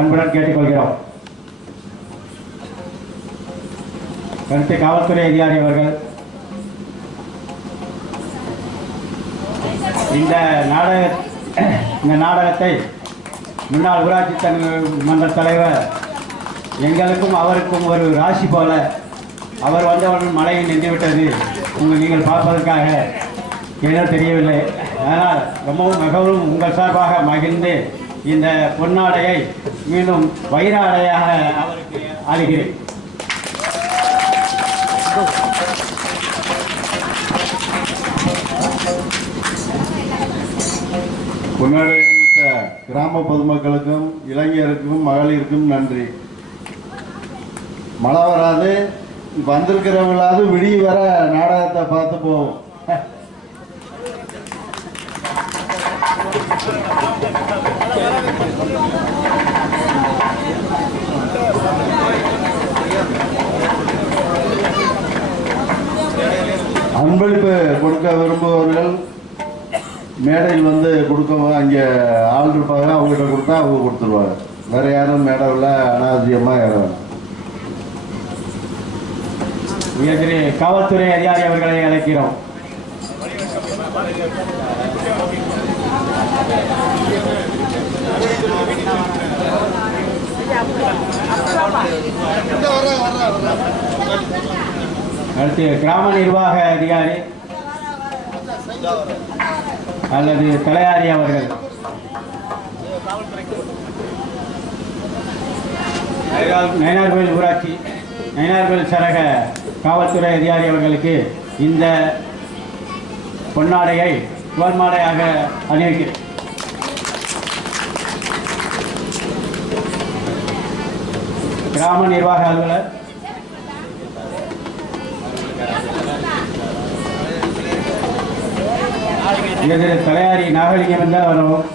அன்புடன் கேட்டுக்கொள்கிறோம். அடுத்து காவல்துறை அதிகாரி அவர்கள் இந்த நாடகத்தை முன்னாள் ஊராட்சி மன்ற தலைவர் எங்களுக்கும் அவருக்கும் ஒரு ராசி போல அவர் வந்தவுடன் மழையில் நின்றுவிட்டது நீங்கள் பார்ப்பதற்காக ஏதோ தெரியவில்லை. ஆனால் ரொம்பவும் மிகவும் உங்கள் சார்பாக மகிழ்ந்து இந்த பொன்னாடையை மீண்டும் வைராடையாக அவருக்கு ஆடுகிறேன். பொன்னாடை கிராம பொதுமக்களுக்கும் இளைஞருக்கும் மகளிருக்கும் நன்றி. மழை வராது, வந்திருக்கிறவங்களாவது விடிய வர நாடகத்தை பார்த்து போவோம். அன்பளிப்பு கொடுக்க விரும்புபவர்கள் மேடையில் வந்து கொடுக்கவும் அங்கே ஆள் இருப்பாங்க, அவங்ககிட்ட கொடுத்தா அவங்க கொடுத்துருவாங்க. வேற யாரும் மேடையில் அனாவசியமாக யாரும். திரு காவல்துறை அதிகாரி அவர்களை அழைக்கிறோம். அடுத்து கிராம நிர்வாக அதிகாரி அல்லது தலையாரி அவர்கள். நயினார்கோவில் ஊராட்சி நயினார்கோவில் சரக காவல்துறை அதிகாரி அவர்களுக்கு இந்த பொன்னாடையை கோல்மாடையாக அணிவிக்கிறேன். கிராம நிர்வாக அலுவலர் இதில் தலையாரி நாகலிங்கம் இருந்தால் வரும்.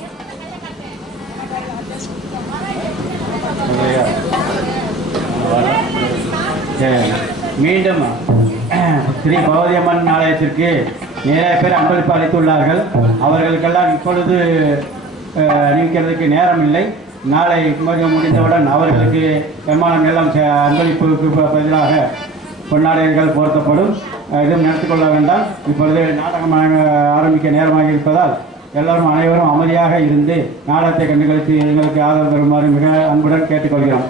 மீண்டும் ஸ்ரீ பகவதியம்மன் ஆலயத்திற்கு நிறைய பேர் அன்பளிப்பு அளித்துள்ளார்கள். அவர்களுக்கெல்லாம் இப்பொழுது அணிவிக்கிறதுக்கு நேரம் இல்லை. நாளை கும்பகம் முடிந்தவுடன் அவர்களுக்கு விமானம் எல்லாம் அன்பளிப்புக்கு பதிலாக பொன்னாடைகள் போர்த்தப்படும். இதுவும் நடத்தி கொள்ள வேண்டாம். இப்பொழுது நாடகம் ஆரம்பிக்க நேரமாக இருப்பதால் எல்லோரும் அனைவரும் அமைதியாக இருந்து நாடகத்தை கண்டுகளித்து எங்களுக்கு ஆதரவு தருமாறு மிக அன்புடன் கேட்டுக்கொள்கிறோம்.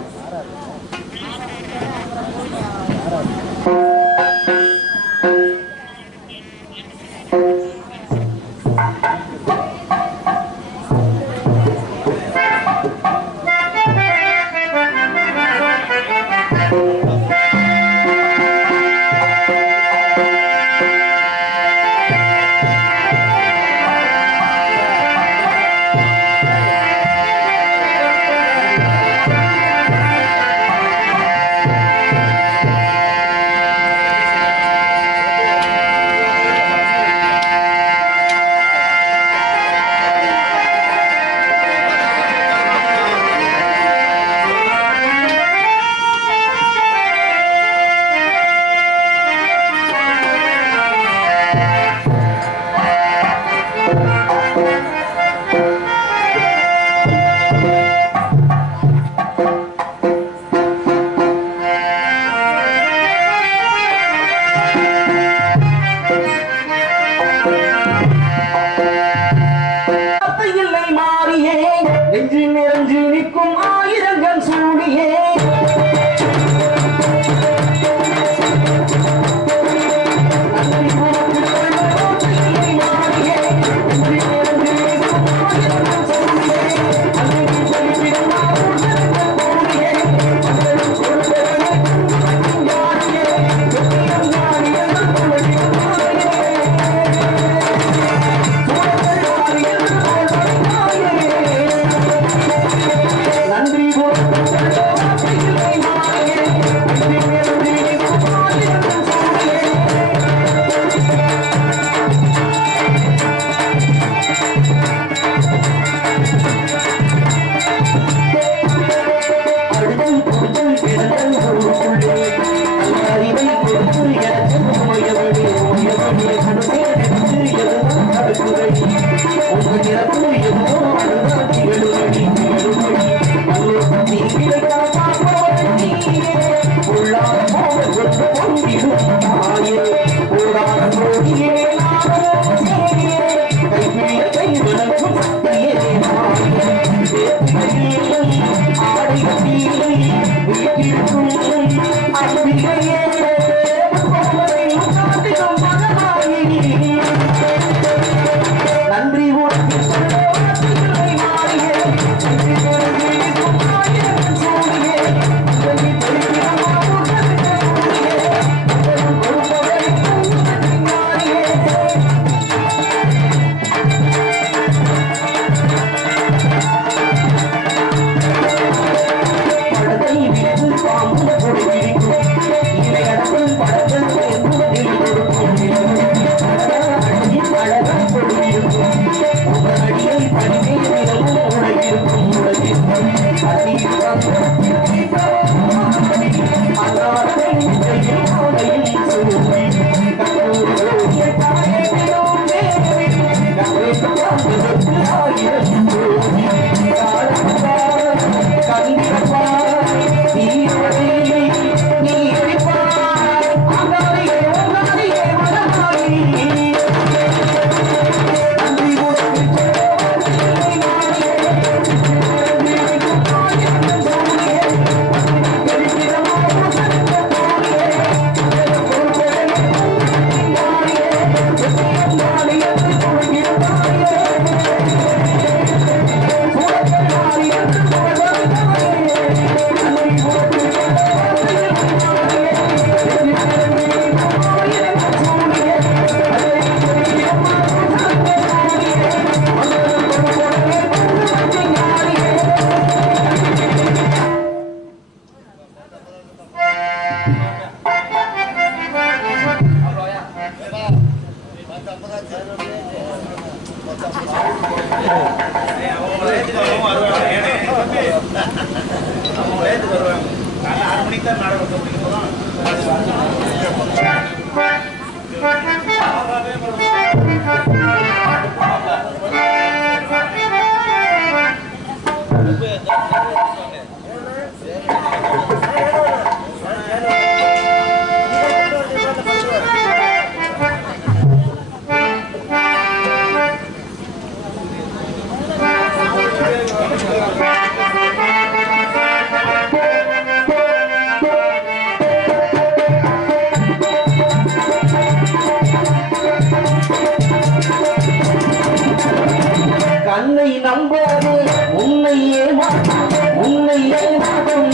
கண்ணை நம்பாது உன்னை ஏமாற்றும் உன்னை ஏமாற்றும்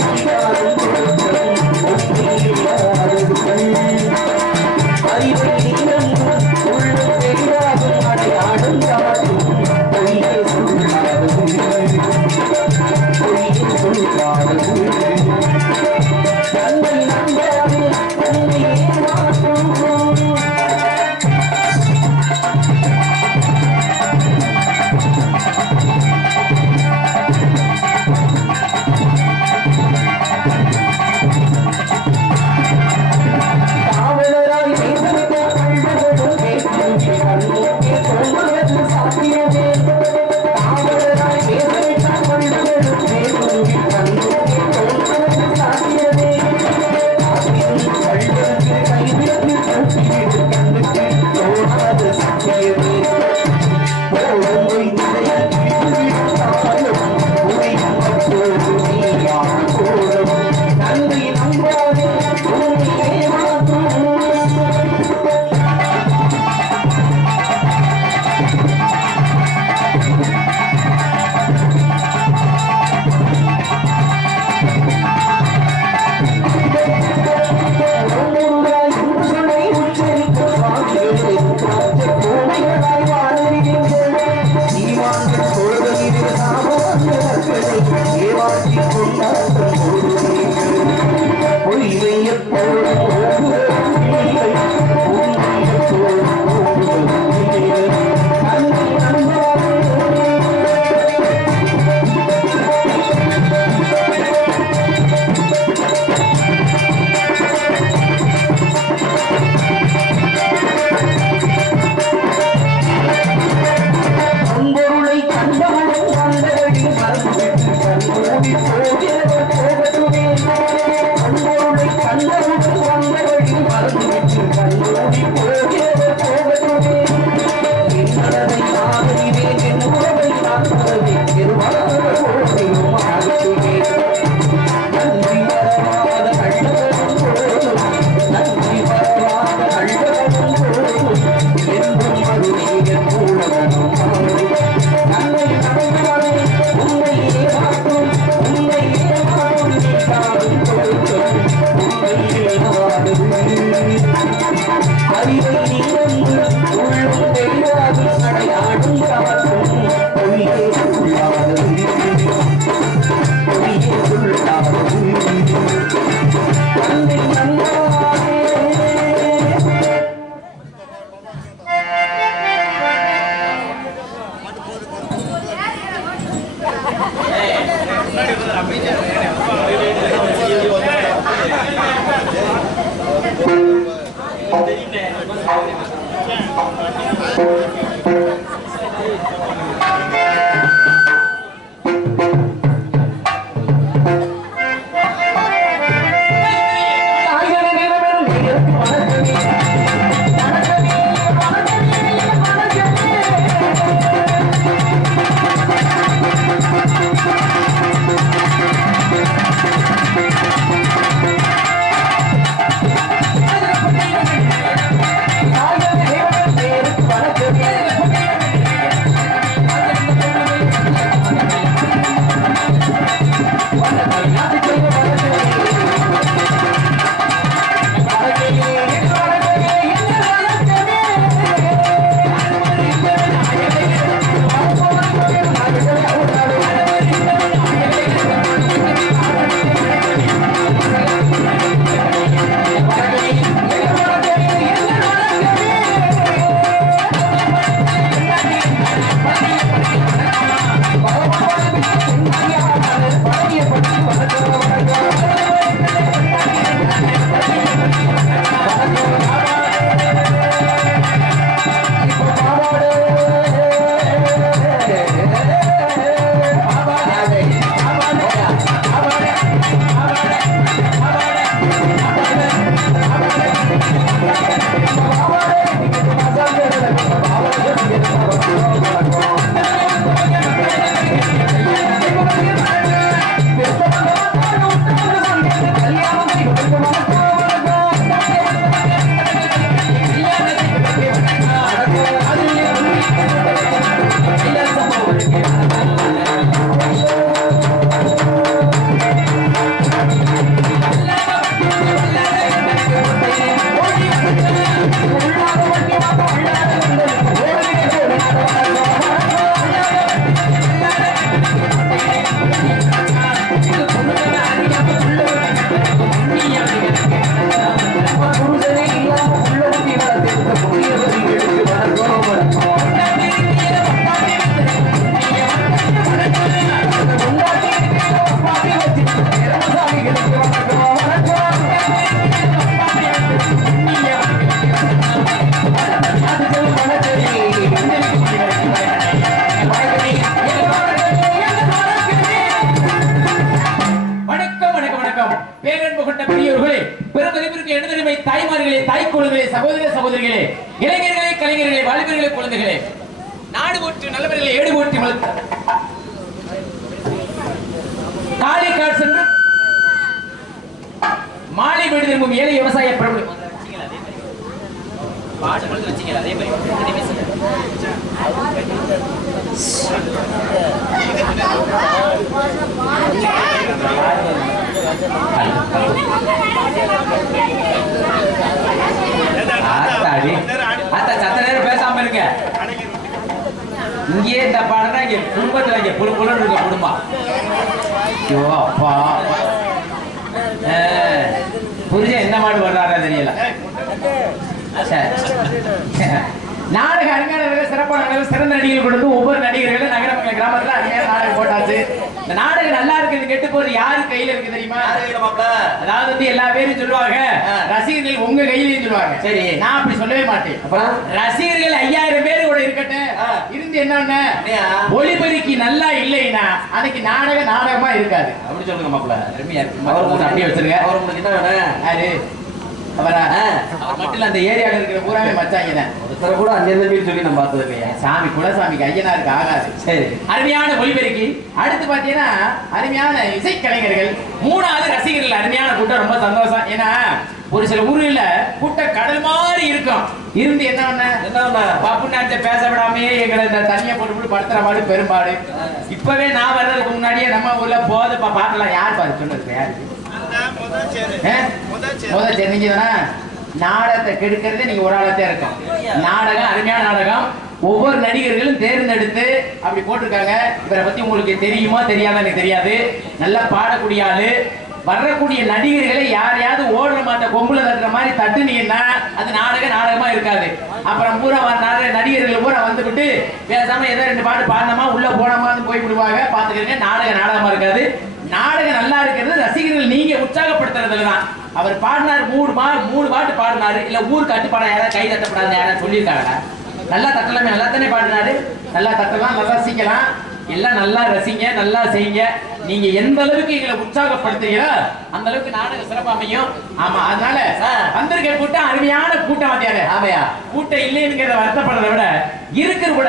அறிவை நீளம் உள்ள தெரியாதும் அடையாடும் காட்டும் பொய்யை சொல்லாததும் பொய்யை சொல்லாததும் கண்ணை நம்பாது உன்னை ஏமாற்றும் சாத்தியமே சகோதரிகளே, இளைஞர்களே, கலைஞர்களே, வாலிபர்களே, குழந்தைகளே, நாடு போற்று நல்லவர்களே, ஏடு போற்றி காளிக்காடு சென்று மாலை வீடு திரும்பும் ஏழை விவசாய பிரபு சத்த நேரம் பேசாம இருங்க. இங்கே இந்த பாடனா இங்க குடும்பத்துல இங்க புழுப்புலன்னு இருக்க குடும்பம். ஐயோ அப்பா, புரிஞ்ச என்ன மாடு வர்றாரா தெரியல. நாடக அறிஞர்கள் சிறப்பான சிறந்த நடிகர்கள் கொடுத்து ஒவ்வொரு நடிகர்களும் நகரமங்கல கிராமத்துல அருமையான நாடகம் போட்டாச்சு. இந்த நாடகம் நல்லா இருக்குது கெட்டு போறது யாரு கையில இருக்கு தெரியுமா? அதாவது வந்து எல்லா பேரும் சொல்லுவாங்க ரசிகர்கள் உங்க கையிலையும் சொல்லுவாங்க. சரி, நான் அப்படி சொல்லவே மாட்டேன். அப்புறம் ரசிகர்கள் 5000 பேர் கூட இருக்கட்டும், இருந்து என்னன்னா ஒளிபெருக்கி நல்லா இல்லைன்னா அன்னைக்கு நாடகமா இருக்காது. அப்படி சொல்லுங்க மாப்பிள்ள. அருமையா இருக்கு. அப்படியே வச்சிருங்க. அவர் உங்களுக்கு என்ன வேணும்? யாரு அவரா? அவர் மட்டும் அந்த ஏரியாவில் இருக்கிற பூராமே மச்சாங்க தான். ஒருத்தர கூட அஞ்சு பேர் சொல்லி நான் பார்த்தது இல்லையா? சாமி குலசாமிக்கு ஐயனாருக்கு ஆகாது. சரி, அருமையான ஒளிபெருக்கி. அடுத்து பாத்தீங்கன்னா அருமையான இசைக்கலைஞர்கள். 3வது ரசிகர்கள். அருமையான கூட்டம், ரொம்ப சந்தோஷம். ஏன்னா ஒரு சில ஊர்ல கூட்டம் கடல் மாதிரி இருக்கும். இருந்து என்ன பாப்புன்னு பேச விடாமே எங்களை இந்த தனியா போட்டு படுத்துற பாடு பெரும்பாடு. இப்பவே நான் வர்றதுக்கு முன்னாடியே நம்ம ஊர்ல போது பாக்கலாம். யார் பாரு சொன்னது? யாருக்கு நாடகத்தை கெடுக்கிறது நீங்க ஒரு ஆளத்தே இருக்கும். நாடகம் அருமையான நாடகம். ஒவ்வொரு நடிகர்களும் தேர்ந்தெடுத்து அப்படி போட்டிருக்காங்க. இவரை பத்தி உங்களுக்கு தெரியுமா தெரியாத எனக்கு தெரியாது. நல்லா பாடக்கூடிய ஆளு. வரக்கூடிய நடிகர்களை யாரையாவது ஓடுற மாட்ட கொம்புல தட்டுற மாதிரி தட்டுனீங்கன்னா அது நாடகமா இருக்காது. அப்புறம் பூரா நடிகர்கள் பூரா வந்துவிட்டு பேசாம ஏதோ 2 பாட்டு பாடணுமா உள்ள போனோமான்னு போய் விடுவாங்க. பாத்துக்கிறீங்க, நாடகமா இருக்காது. நாடகம் நல்லா இருக்கிறது ரசிகர்கள் நீங்க உற்சாகப்படுத்துறதுலதான். அவர் பாடினார் 3 பாட்டு பாடினாரு. இல்ல ஊர் கட்டுப்பாடா யாராவது கை தட்டப்படாது யாராவது சொல்லியிருக்காங்க? நல்லா தட்டலாமே, நல்லா தானே பாடினாரு. நல்லா தட்டலாம், நல்லா ரசிக்கலாம். எல்லாம் நல்லா ரசிங்க, நல்லா செய்யுங்க. நீங்க எந்த அளவுக்கு எங்களை உற்சாகப்படுத்துறீங்களோ அந்த அளவுக்கு நாடகம் சிறப்பாக அமையும். ஆமா, அதனால வந்திருக்க கூட்டம் அருமையான கூட்டம். வாத்தியாரு, ஆமையா கூட்டம் இல்லைன்னு வருத்தப்படுறத விட இருக்கிற கூட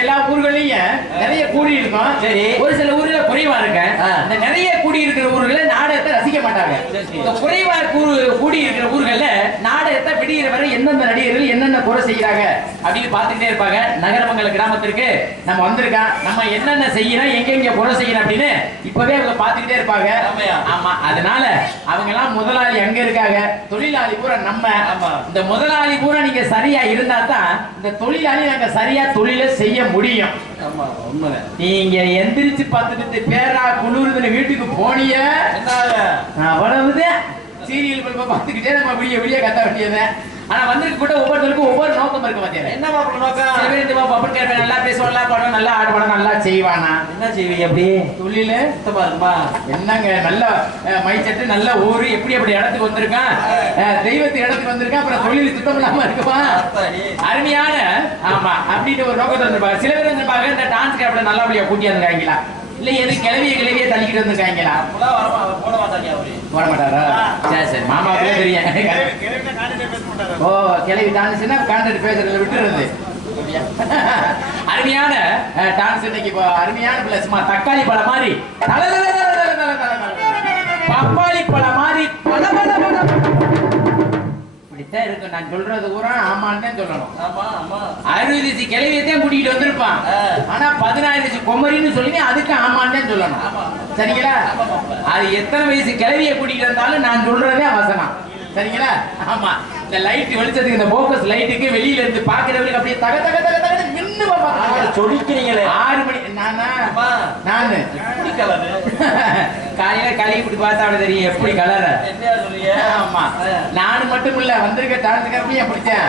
எல்லா ஊர்களையும் நிறைய கூடி இருக்கும். சரி, ஒரு சில ஊர்ல குறைவா இருக்கு. இந்த நிறைய கூடி இருக்கிற ஊர்களை நாடகத்தை ரசிக்க மதிக்க மாட்டாங்க. இந்த குறைவா கூடி இருக்கிற ஊர்கள்ல நாடகத்தை விடுகிற வரை எந்தெந்த நடிகர்கள் என்னென்ன குறை செய்யறாங்க அப்படின்னு பார்த்துக்கிட்டே இருப்பாங்க. நகரமங்கல கிராமத்திற்கு நம்ம வந்திருக்கோம், நம்ம என்னென்ன செய்யணும், எங்க குறை செய்யணும் அப்படின்னு இப்பவே அவங்க பார்த்துக்கிட்டே இருப்பாங்க. ஆமா, அதனால அவங்க எல்லாம் முதலாளி அங்க இருக்காங்க, தொழிலாளி பூரா நம்ம. இந்த முதலாளி பூரா நீங்க சரியா இருந்தா தான் இந்த தொழிலாளி நாங்க சரியா தொழிலை செய்ய முடியும். நீங்க எந்திரிச்சு பார்த்துட்டு பேரா குளிர்னு வீட்டுக்கு போனிய அவ்வளவுது சீரியல் பார்த்துக்கிட்டே நம்ம விடிய கத்த வேண்டியது. ஆனா வந்திருக்கு கூட ஒவ்வொருத்தருக்கும் ஒவ்வொரு நோக்கம் இருக்கு. பாத்தீங்க என்ன நோக்கம்? சில பேர் இந்த பப்பன் கேட்பேன், நல்லா பேசுவான், நல்லா பாடுவான், நல்லா ஆடுவான், நல்லா செய்வானா. என்ன செய்வீங்க அப்படி தொழில என்னங்க? நல்ல மைச்சட்டு, நல்ல ஊரு, எப்படி அப்படி இடத்துக்கு வந்திருக்கான், தெய்வத்து இடத்துக்கு வந்திருக்கான், அப்புறம் தொழில் சுத்தம் இல்லாம இருக்குமா? அருமையான ஆமா அப்படின்னு ஒரு நோக்கத்தை வந்திருப்பாங்க. சில பேர் வந்திருப்பாங்க இந்த டான்ஸ் கேப்ல நல்லபடியா கூட்டி வந்திருக்காங்களா, இல்ல எது கிளவிய தள்ளிக்கிட்டு வந்திருக்காங்களா? போட மாட்டாரா? சரி சரி, மாமாவுக்கே தெரியும். ஓ, கிளவி டான்ஸ்னா கான்ட்ராக்ட் பேசுறதுல விட்டுறது. அருமையான டான்ஸ் இன்னைக்கு அருமையான பிளஸ் தக்காளி பழம் மாதிரி, பப்பாளி பழம் மாதிரி இப்படித்தான் இருக்கு. நான் சொல்றது கூட ஆமான்னு சொல்லணும். 60 கிளவியத்தான் கூட்டிட்டு வந்திருப்பான், ஆனா 16 குமரின்னு சொல்லி அதுக்கு ஆமான்னு சொல்லணும். சரிங்களா? அது எத்தனை வயசு கிளவிய கூட்டிட்டு வந்தாலும் நான் சொல்றதே அவசரம். சரிங்களா? ஆமா, இந்த லைட் வெளிச்சத்துக்கு, இந்த போக்கஸ் லைட்டுக்கு வெளியில இருந்து பாக்குறவங்களுக்கு அப்படியே தக தக தக தக மின்னு சொல்லிக்கிறீங்களே. 6 மணி நானு காலையில கழுவி இப்படி பார்த்தா அவளை தெரியும் எப்படி கலர். ஆமா, நானு மட்டும் இல்ல வந்திருக்க டான்ஸ் அப்படியே பிடிச்சேன்.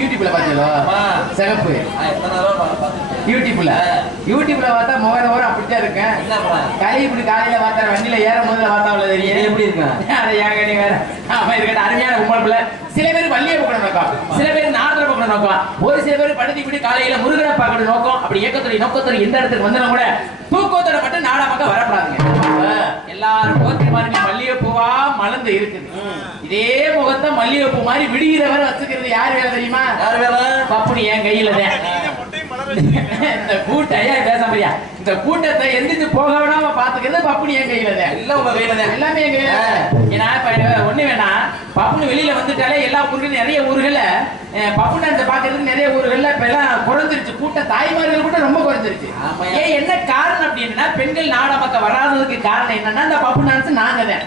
யூடியூப்ல பாத்தீங்களோ சிறப்பு? யூடியூப்ல பார்த்தா முகம் அப்படித்தான் இருக்கேன். கழுவி இப்படி காலையில பார்த்தா வண்டியில ஏறும் போதுல பார்த்தா அவளை தெரியும் எப்படி இருக்கேன். அதை ஏங்க நீ வேற. ஆமா, இருக்கட்டும். அருமையான உங்களை சில பேர் வள்ளியை பக்கம் நோக்கம், சில பேர் நாரத பக்கம் நோக்கம், ஒரு சில பேர் படுத்தி இப்படி காலையில முருகனை பார்க்கணும் நோக்கம். அப்படி நோக்கத்துறை எந்த இடத்துக்கு வந்தாலும் கூட தூக்கத்தோட மட்டும் நாடாமக்க வரப்படாதுங்க. எல்லாரும் முகத்தின் மாதிரி மல்லிகைப்பூவா மலர்ந்து இருக்குது. இதே முகத்தை மல்லிகைப்பூ மாதிரி விடுகிறவரை வச்சுக்கிறது யாரு வேலை தெரியுமா? பப்புனி என் கையில இந்த கூட்டைய பேச முடியா, இந்த கூட்டத்தை எந்திரிச்சு போக விடாம பாத்துக்கிறது பப்புனி என் கையில எல்லாமே என் கையில. ஏன்னா ஒண்ணு வேணா, பப்புனு வெளியில வந்துட்டாலே எல்லா ஊர்களும் நிறைய ஊர்கள்ல பப்பு டான்ஸ் பாக்குறதுக்கு நிறைய ஊர்கள்ல இப்ப எல்லாம் குறைஞ்சிருச்சு. கூட்டம் தாய்மார்கள் கூட ரொம்ப குறைஞ்சிருச்சு. ஏன் என்ன காரணம் அப்படின்னா, பெண்கள் நாடமக்க வராததுக்கு காரணம் என்னன்னா இந்த பப்பு டான்ஸ் நாங்க தான்.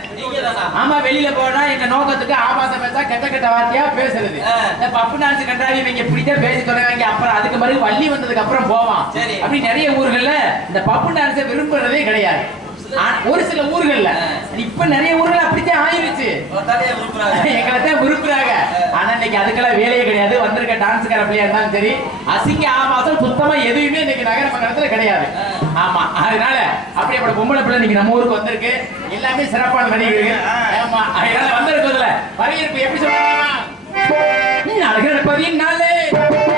ஆமா, வெளியில போனா எங்க நோக்கத்துக்கு ஆபாசம் பேசா, கெட்ட கெட்ட வார்த்தையா பேசுறது. இந்த பப்பு டான்ஸ் கண்டாவி இவங்க இப்படித்தான் பேசி சொல்லுவாங்க. அப்புறம் அதுக்கு பிறகு வள்ளி வந்ததுக்கு அப்புறம் போவான். அப்படி நிறைய ஊர்கள்ல இந்த பப்பு டான்ஸை விரும்புறதே கிடையாது. ஒரு சில ஊர்கள்ல, இப்ப நிறைய ஊர்கள் அப்படித்தான் ஆயிருச்சு, எங்களைத்தான் விரும்புறாங்க. ஆனா இன்னைக்கு அதுக்கெல்லாம் வேலையே கிடையாது. வந்திருக்க டான்ஸ்கார பிள்ளையா இருந்தாலும் சரி, அசிங்க ஆபாசம் சுத்தமா எதுவுமே இன்னைக்கு நகர மண்டலத்துல கிடையாது. ஆமா, அதனால அப்படியே பொம்பளை பிள்ளை இன்னைக்கு நம்ம ஊருக்கு வந்திருக்கு. எல்லாமே சிறப்பான நடிகர்கள். ஆமா, அதனால வந்திருக்கிறதுல வரவேற்பு எப்படி சொல்றாங்க? அழகர் 14 What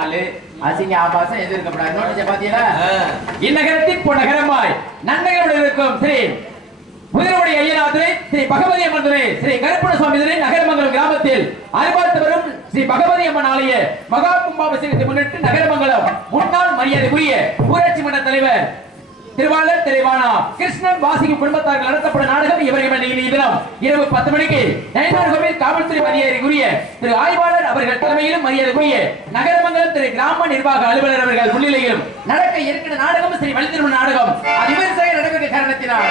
நாலு அசிங்க ஆபாசம் எது இருக்கப்படாது. நோட்டீஸ் பாத்தீங்களா? இந்நகரத்தின் பொன்னகரமாய் நன்னகரோடு இருக்கும் ஸ்ரீ புதிரமுடி ஐயனாதுரை ஸ்ரீ பகவதி அம்மன் துறை ஸ்ரீ கருப்பண சுவாமி துறை நகரமங்கலம் கிராமத்தில் அறிவார்த்து வரும் ஸ்ரீ பகவதி அம்மன் ஆலய மகா கும்பாபிஷேகத்தை முன்னிட்டு நகரமங்கலம் முன்னாள் மரியாதைக்குரிய ஊராட்சி மன்ற தலைவர் திருவாளர் திரைவானா கிருஷ்ணன் வாசிக்கும் குடும்பத்தார்கள் நடத்தப்படும் நாடகம் இவர்கள் தினம் இரவு 10 மணிக்கு நயனார் கோவில் காவல்துறை மரியாதைக்குரிய திரு ஆய்வாளர் அவர்கள் தலைமையிலும் மரியாதைக்குரிய நகரமங்கலம் திரு கிராம நிர்வாக அலுவலர் அவர்கள் முன்னிலையிலும் நடக்க இருக்கிற நாடகம் ஸ்ரீ வள்ளித்திருமண நாடகம் அதிவிமர்சையாக நடைபெற்ற காரணத்தினால்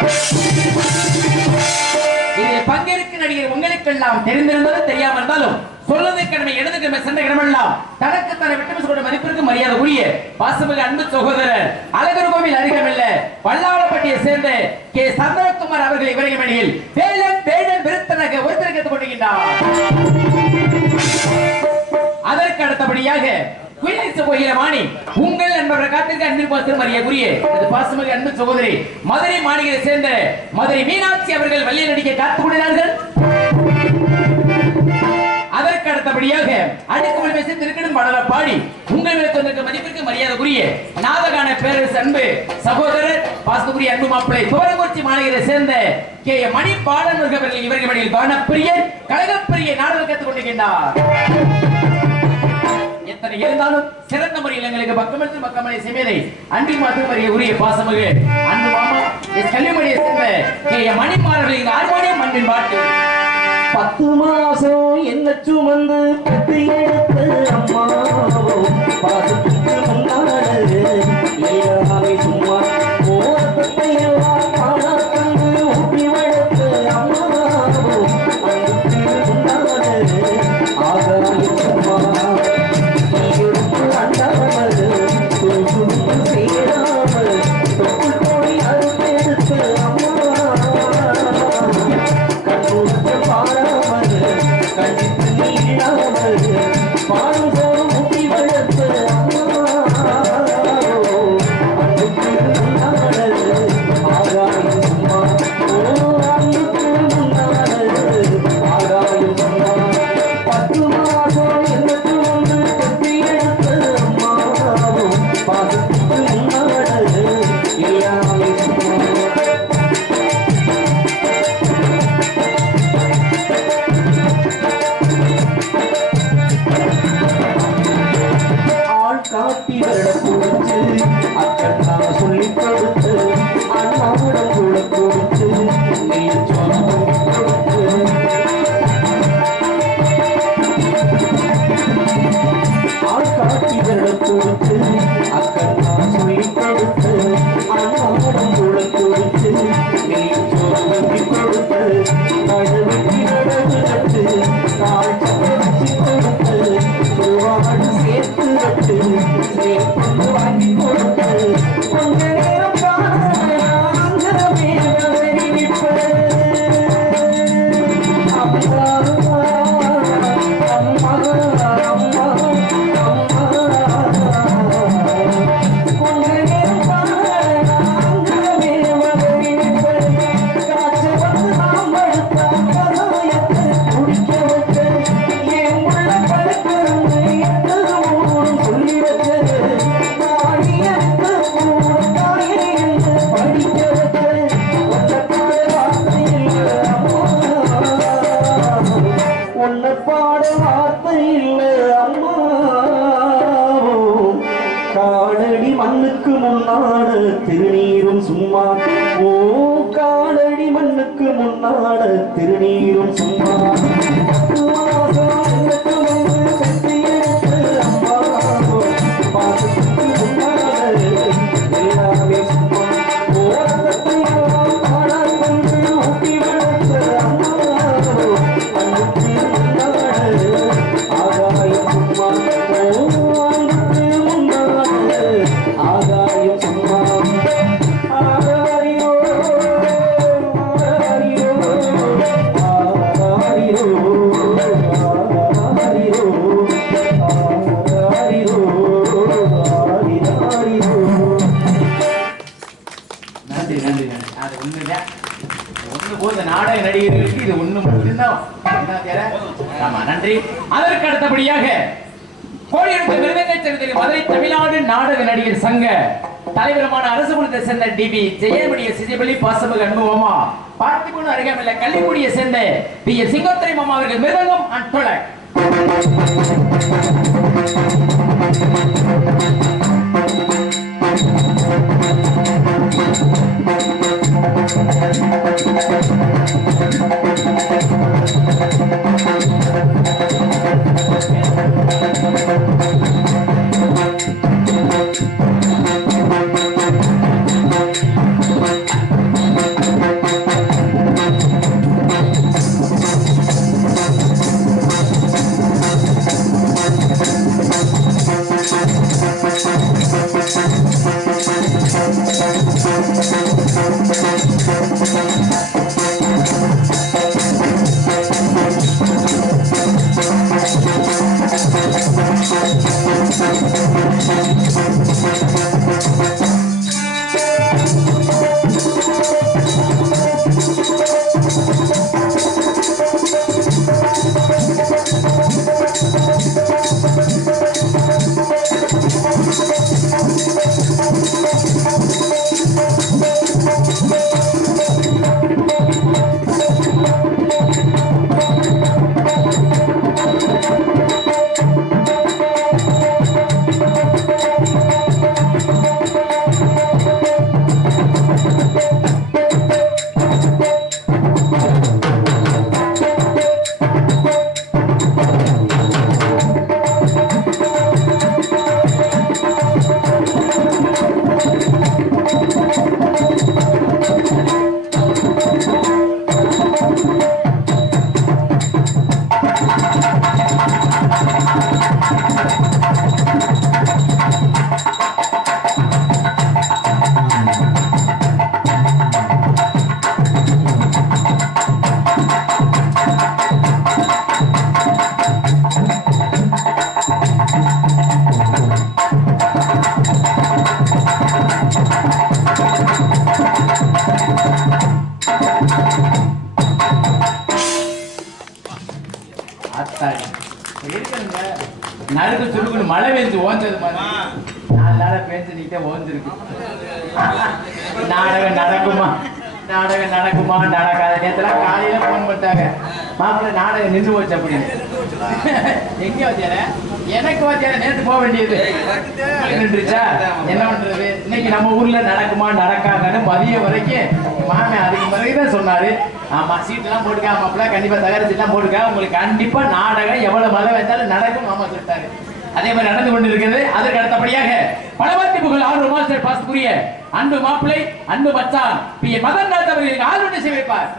இதில் பங்கேற்கும் நடிகர் உங்களுக்கெல்லாம் தெரிந்திருந்தாலும் தெரியாமல் இருந்தாலும் சொல்லுவது கடமை இடது கடமை சென்ற இடமெல்லாம் தனக்கு தன்னை விட்டு கொண்ட மதிப்பிற்கு மரியாதை உரிய பாசமிகு அன்பு சகோதரர் அழகர் கோவில் அருகமில்ல வல்லாளப்பட்டியை சேர்ந்த கே சந்திரகுமார் அவர்கள் இவரையமணியில் வேலன் வேடன் விருத்தனாக ஒருத்தருக்கு கொண்டிருக்கின்றார். அதற்கு அடுத்தபடியாக கோயிலமாணி உங்கள் நண்பர்கள் காத்திருக்க அன்பில் பாசம் மரியாதைக்குரிய பாசமிகு அன்பு சகோதரி மதுரை மாநகரை சேர்ந்த மதுரை மீனாட்சி அவர்கள் வள்ளிய நடிக்க காத்துக் கொண்டிருக்கிறார்கள். அதற்கு அடுத்தபடியாக அடுக்குமொழி பேசி திருக்கணும் பாடலை பாடி உங்களுக்கு மதிப்பிற்கு மரியாதைக்குரிய நாதகான பேரரசு அன்பு சகோதரர் பாசத்துக்குரிய அன்பு மாப்பிள்ளை தோரங்குறிச்சி மாநகரை சேர்ந்த கே மணி பாடன் இவர்கள் வழியில் காணப்பிரியர் கழகப்பிரிய நாடகம் கற்றுக் கொண்டிருக்கின்றார். எத்தனை இருந்தாலும் சிறந்த முறையில் எங்களுக்கு பக்கமெடுத்து பக்கமலை செமேதை அன்பி மாத்து வரிய உரிய பாசமிகு அன்பு மாமா கல்விமணியை சேர்ந்த கே மணிமாறர்களின் ஆர்மானியம் அன்பின் பாட்டு 10 மாசம் என்ன சுமந்து பெற்று எடுத்து அம்மாவும் பாசத்துக்கு முன்னாடு எல்லாமே சும்மா ஓரத்தை எல்லாம் பாடா தந்து ஊட்டி வளர்த்து அம்மாவும் அன்புக்கு முன்னாடு ஆகாய சும்மா நீருக்கு அண்டாமல் துன்புக்கு சேராமல் தொட்டு போய் அறுத்தெடுத்து அம்மா பாடும் போடும் முட்டி வளர்த்து மண்ணுக்கு முன்னாட திருநீரும் சும்மா ஓ காலடி மண்ணுக்கு முன்னாட திருநீரும் சும்மா எல்லாமே சும்மா நாடக நடிகர்களுக்கு இது ஒண்ணு மட்டும்தான். நன்றி. அதற்கு அடுத்தபடியாக கோடியெடுத்த விருதுங்க சேர்ந்த மதுரை தமிழ்நாடு நாடக நடிகர் சங்க தலைவருமான அரசு குலத்தை சேர்ந்த டிபி ஜெயமணிய சிஜிபலி பாசமக அன்புமாமா பார்த்திபன் அருகாமையில் கள்ளிக்குடியை சேர்ந்த பி எஸ் சிங்கோத்தரை மாமா அவர்கள் மிருதங்கம் அண்ட் டொலக். நறுக்கு சுருக்குன்னு மழை பெஞ்சு ஓஞ்சது மாதிரி 4 நாளா பேஞ்சுக்கிட்டே ஓஞ்சிருக்கு. நாடகம் நடக்குமா நடக்காத நேரத்துல காலையில போன் பண்ணிட்டாங்க, மாப்பிள்ள நாடகம் நின்று போச்சு அப்படின்னு. எங்க வச்சார எனக்கு வச்சார நேற்று போக வேண்டியது நின்றுச்சா, என்ன பண்றது? இன்னைக்கு நம்ம ஊர்ல நடக்குமா நடக்காதுன்னு மதியம் வரைக்கும் மாமன் அதுக்கு பிறகுதான் சொன்னாரு. ஆமா சீட்டெல்லாம் போட்டுக்கா மாப்பிள்ள, கண்டிப்பா தகர சீட்லாம் போட்டுக்கா, உங்களுக்கு கண்டிப்பா நாடகம் எவ்வளவு மழை வந்தாலும் நடக்கும் மாமா சொல்லிட்டாரு. அதே மாதிரி நடந்து கொண்டு இருக்கிறது. அதற்கு அடுத்தபடியாக பலவாத்தி புகழ் 6 மாஸ்டர் பாஸ்புரிய அன்பு மாப்பிள்ளை அன்பு மச்சான் பி மதன் நாத் அவர்களுக்கு ஆளுநர் செய்ய வைப்பார்.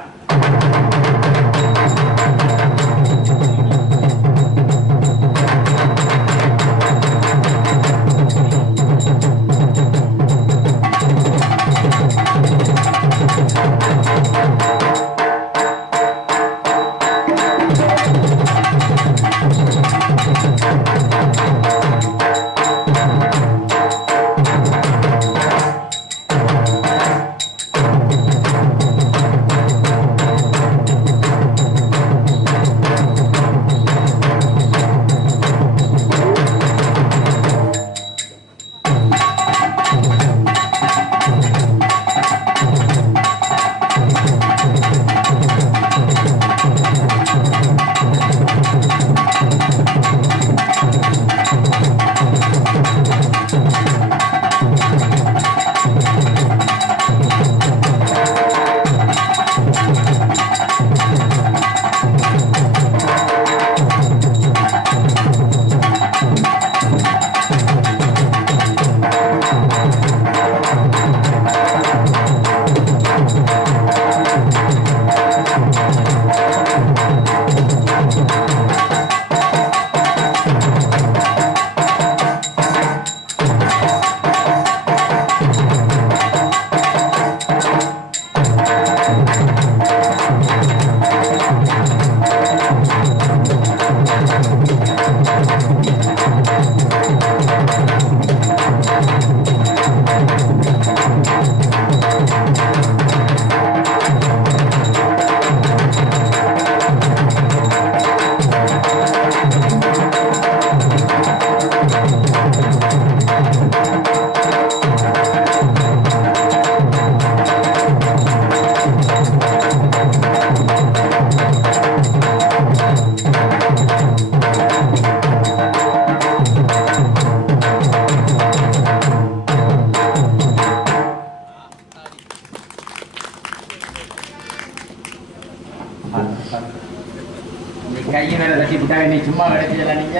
நீ கையை வேற தட்டி விட்டாங்க, நீ சும்மா கிடைச்சல நீங்க